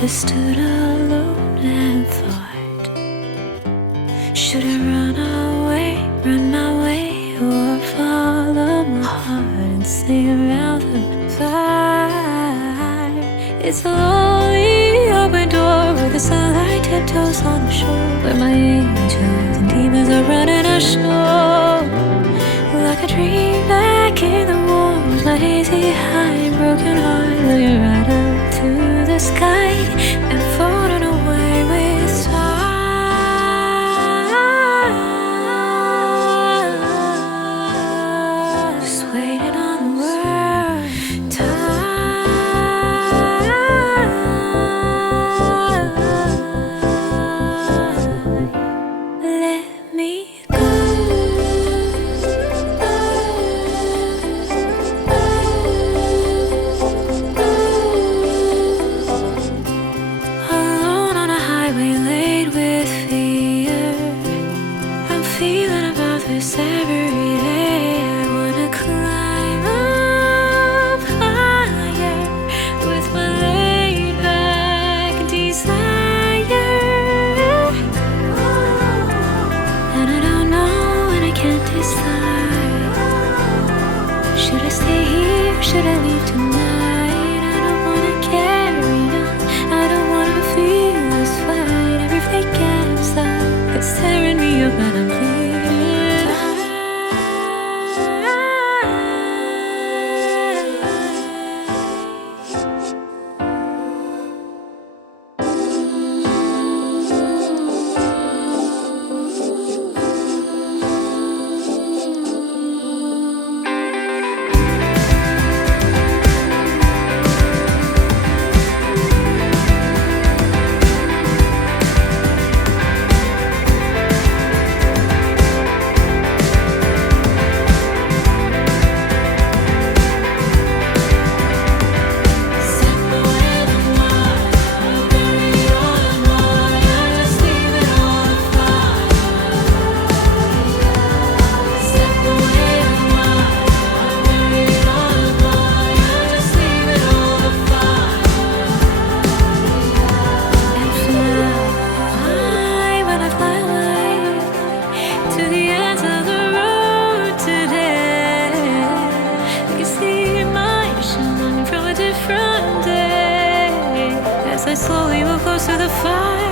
Just stood alone and thought, should I run away, run my way, or follow my heart and stay around the fire? It's a lonely open door where the sunlight tiptoes on the shore, where my angels and demons are running ashore. Like a dream back in the warm with my hazy high and broken heart, looking right up to the sky and floating away with time. Just waiting on the word time. slowly move close to the fire.